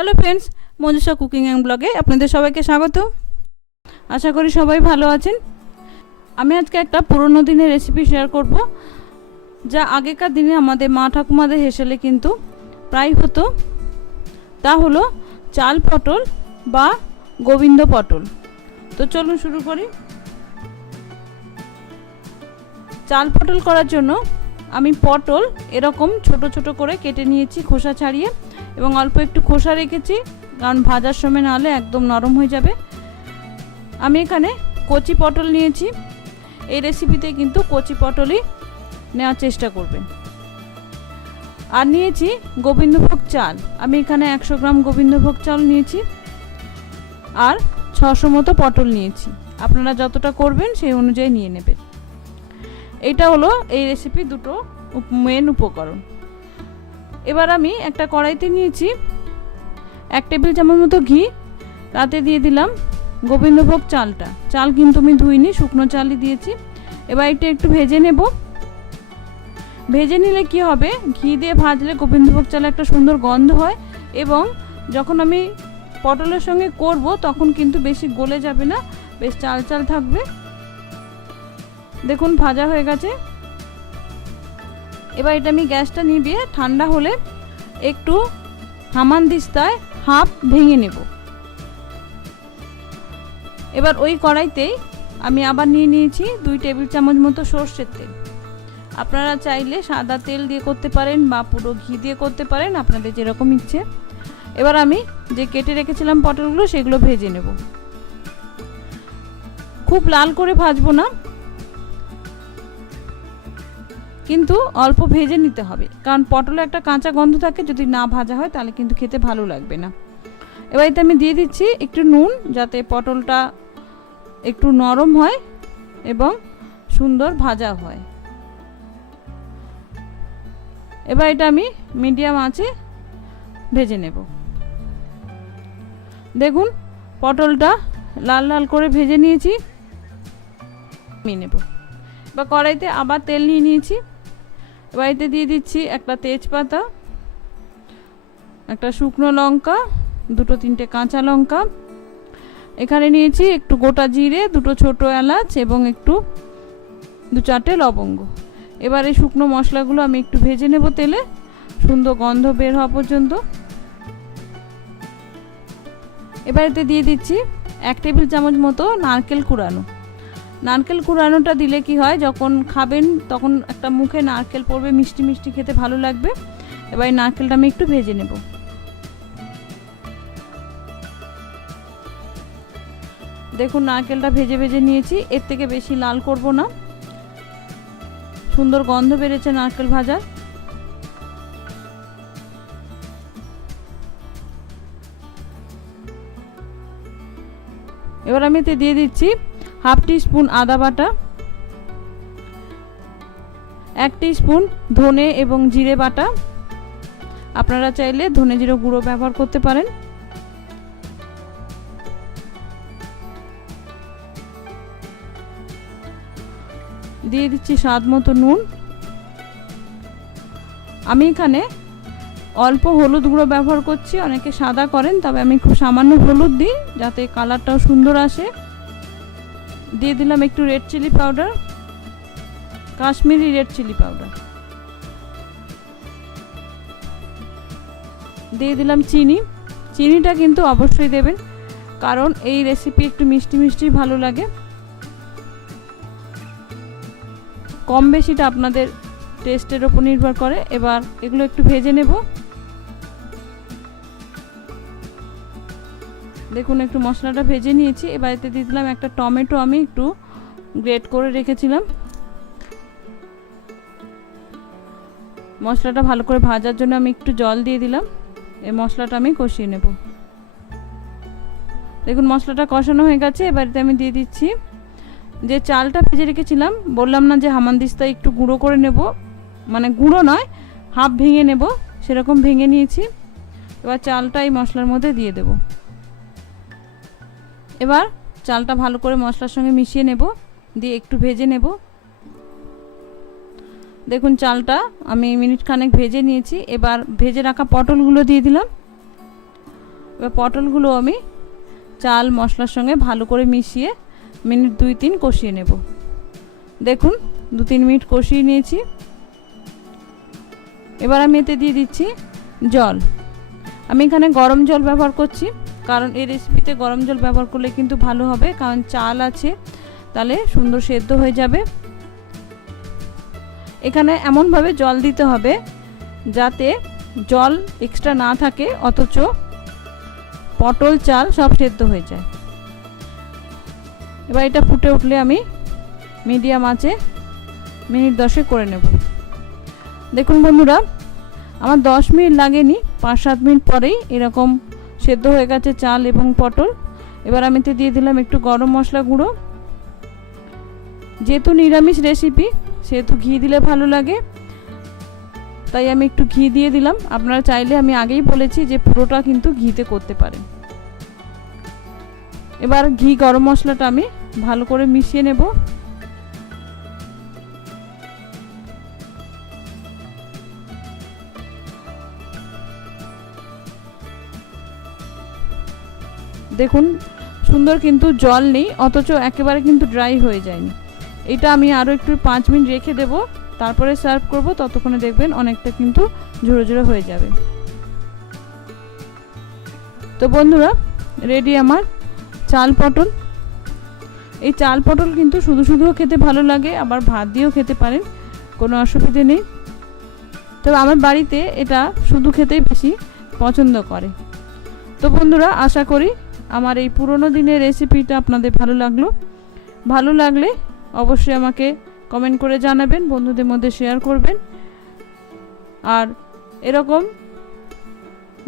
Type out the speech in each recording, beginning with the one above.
Hello friends, Manjusha cooking and ব্লগে আপনাদের সবাইকে স্বাগত। আশা করি সবাই ভালো আছেন। আমি আজকে একটা পুরনো দিনের রেসিপি শেয়ার করব, যা আগেকার দিনে আমাদের মা ঠাকুমাদের হেসেলে কিন্তু প্রায় হতো। তা হলো চাল পটল বা গোবিন্দ পটল। তো চলুন শুরু করি। চাল পটল করার জন্য আমি পটল এরকম ছোট ছোট করে কেটে নিয়েছি খোসা ছাড়িয়ে, এবং অল্প একটু খোসা রেখেছি, কারণ ভাজার সময় না হলে একদম নরম হয়ে যাবে। আমি এখানে কচি পটল নিয়েছি। এই রেসিপিতে কিন্তু কচি পটলই নেওয়ার চেষ্টা করবেন। আর নিয়েছি গোবিন্দভোগ চাল। আমি এখানে 100 গ্রাম গোবিন্দভোগ চাল নিয়েছি, আর 600 মতো পটল নিয়েছি। আপনারা যতটা করবেন সেই অনুযায়ী নিয়ে নেবেন। এটা হলো এই রেসিপি দুটো মেন উপকরণ। এবার আমি একটা কড়াইতে নিয়েছি 1 টেবিল চামচ মতো ঘি। তাতে দিয়ে দিলাম গোবিন্দভোগ চালটা। চাল কিন্তু আমি ধুইনি, শুকনো চালই দিয়েছি। এবার এটা একটু ভেজে নেব। ভেজে নিলে কি হবে, ঘি দিয়ে ভাজলে গোবিন্দভোগ চালে একটা সুন্দর গন্ধ হয়, এবং যখন আমি পটলের সঙ্গে করব তখন কিন্তু বেশি গলে যাবে না, বেশ চাল চাল থাকবে। দেখুন ভাজা হয়ে গেছে। এবার এটা আমি গ্যাসটা নিভিয়ে ঠান্ডা হলে একটু হামানদিস্তায় হাফ ভেঙে নেব। এবার ওই কড়াইতেই আমি আবার নিয়ে নিয়েছি 2 টেবিল চামচ মতো সর্ষের তেল। আপনারা চাইলে সাদা তেল দিয়ে করতে পারেন বা পুরো ঘি দিয়ে করতে পারেন, আপনাদের যেরকম ইচ্ছে। এবার আমি যে কেটে রেখেছিলাম পটলগুলো সেগুলো ভেজে নেব। খুব লাল করে ভাজবো না, কিন্তু অল্প ভেজে নিতে হবে, কারণ পটলে একটা কাঁচা গন্ধ থাকে, যদি না ভাজা হয় তাহলে কিন্তু খেতে ভালো লাগবে না। এবার এতে আমি দিয়ে দিচ্ছি একটু নুন, যাতে পটলটা একটু নরম হয় এবং সুন্দর ভাজা হয়। এবার এটা আমি মিডিয়াম আঁচে ভেজে নেব। দেখুন পটলটা লাল লাল করে ভেজে নিয়েছি। আমি নেব। বা কড়াইতে আবার তেল নিয়ে নিয়েছি। এবার এতে দিয়ে দিচ্ছি একটা তেজপাতা, একটা শুকনো লঙ্কা, 2-3টে কাঁচা লঙ্কা। এখানে নিয়েছি একটু গোটা জিরে, 2টো ছোটো এলাচ এবং একটু 2-4টে লবঙ্গ। এবার এই শুকনো মশলাগুলো আমি একটু ভেজে নেব তেলে, সুন্দর গন্ধ বের হওয়া পর্যন্ত। এবার এতে দিয়ে দিচ্ছি 1 টেবিল চামচ মতো নারকেল কুড়ানো। নারকেল কুড়ানোটা দিলে কি হয়, যখন খাবেন তখন একটা মুখে নারকেল পড়বে, মিষ্টি মিষ্টি খেতে ভালো লাগবে। এবার এই নারকেলটা আমি একটু ভেজে নেব। দেখুন নারকেলটা ভেজে ভেজে নিয়েছি, এর থেকে বেশি লাল করব না। সুন্দর গন্ধ বেরিয়েছে নারকেল ভাজার। এবার আমি এতে দিয়ে দিচ্ছি হাফ টিস্পুন আদা বাটা, 1 টিস্পুন ধনে এবং জিরে বাটা। আপনারা চাইলে ধনে জিরে গুঁড়ো ব্যবহার করতে পারেন। দিয়ে দিচ্ছি স্বাদ মতো নুন। আমি এখানে অল্প হলুদ গুঁড়ো ব্যবহার করছি, অনেকে সাদা করেন, তবে আমি খুব সামান্য হলুদ দিই যাতে কালারটাও সুন্দর আসে। দিয়ে দিলাম একটু red chilli powder, Kashmiri red chilli powder. দিয়ে দিলাম চিনি। চিনিটা কিন্তু অবশ্যই দেবেন, কারণ এই রেসিপি একটু মিষ্টি মিষ্টি ভালো লাগে। কম বেশিটা আপনাদের টেস্টের উপর নির্ভর করে। এবার এগুলো একটু ভেজে নেব। দেখুন একটু মশলাটা ভেজে নিয়েছি। এবার এতে দিয়ে দিলাম একটা টমেটো, আমি একটু গ্রেট করে রেখেছিলাম। মশলাটা ভালো করে ভাজার জন্য আমি একটু জল দিয়ে দিলাম। এই মশলাটা আমি কষিয়ে নেব। দেখুন মশলাটা কষানো হয়ে গেছে। এবার এতে আমি দিয়ে দিচ্ছি যে চালটা ভেজে রেখেছিলাম। বললাম না যে হামানদিস্তায় একটু গুঁড়ো করে নেব, মানে গুঁড়ো নয়, হাফ ভেঙে নেব, সেরকম ভেঙে নিয়েছি। এবার চালটা এই মশলার মধ্যে দিয়ে দেব। এবার চালটা ভালো করে মশলার সঙ্গে মিশিয়ে নেব, দিয়ে একটু ভেজে নেব। দেখুন চালটা আমি মিনিট খানেক ভেজে নিয়েছি। এবার ভেজে রাখা পটলগুলো দিয়ে দিলাম। এবার পটলগুলো আমি চাল মশলার সঙ্গে ভালো করে মিশিয়ে মিনিট 2-3 কষিয়ে নেব। দেখুন 2-3 মিনিট কষিয়ে নিয়েছি। এবার আমি এতে দিয়ে দিচ্ছি জল। আমি এখানে গরম জল ব্যবহার করছি, কারণ এই রেসিপিতে গরম জল ব্যবহার করলে কিন্তু ভালো হবে, কারণ চাল আছে, তাহলে সুন্দর সেদ্ধ হয়ে যাবে। এখানে এমনভাবে জল দিতে হবে যাতে জল এক্সট্রা না থাকে, অথচ পটল চাল সব সেদ্ধ হয়ে যায়। এবার এটা ফুটে উঠলে আমি মিডিয়াম আঁচে মিনিট 10 করে নেব। দেখুন বন্ধুরা, আমার 10 মিনিট লাগেনি, 5-7 মিনিট পরেই এরকম সেদ্ধ হয়ে গেছে চাল এবং পটল। এবার আমি এতে দিয়ে দিলাম একটু গরম মশলা গুঁড়ো। যেহেতু নিরামিষ রেসিপি সেহেতু ঘি দিলে ভালো লাগে, তাই আমি একটু ঘি দিয়ে দিলাম। আপনারা চাইলে, আমি আগেই বলেছি যে পুরোটা কিন্তু ঘিতে করতে পারেন। এবার ঘি গরম মশলাটা আমি ভালো করে মিশিয়ে নেব। দেখুন সুন্দর কিন্তু জল নেই, অথচ একেবারে কিন্তু ড্রাই হয়ে যায়নি। এটা আমি আরও একটু 5 মিনিট রেখে দেব, তারপরে সার্ভ করব। ততক্ষণে দেখবেন অনেকটা কিন্তু ঝুড়ো ঝুড়ো হয়ে যাবে। তো বন্ধুরা, রেডি আমার চাল পটল। এই চাল পটল কিন্তু শুধু শুধুও খেতে ভালো লাগে, আবার ভাত দিয়েও খেতে পারেন, কোনো অসুবিধে নেই। তবে আমার বাড়িতে এটা শুধু খেতেই বেশি পছন্দ করে। তো বন্ধুরা, আশা করি আমার এই পুরনো দিনের রেসিপিটা আপনাদের ভালো লাগলে অবশ্যই আমাকে কমেন্ট করে জানাবেন, বন্ধুদের মধ্যে শেয়ার করবেন, আর এরকম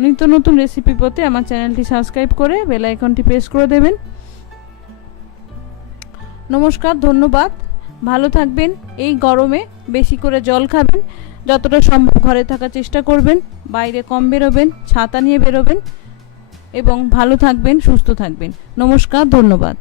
নিত্য নতুন রেসিপি পেতে আমার চ্যানেলটি সাবস্ক্রাইব করে বেল আইকনটি প্রেস করে দেবেন। নমস্কার, ধন্যবাদ, ভালো থাকবেন। এই গরমে বেশি করে জল খাবেন, যতটা সম্ভব ঘরে থাকার চেষ্টা করবেন, বাইরে কম বেরোবেন, ছাতা নিয়ে বেরোবেন, এবং ভালো থাকবেন, সুস্থ থাকবেন। নমস্কার, ধন্যবাদ।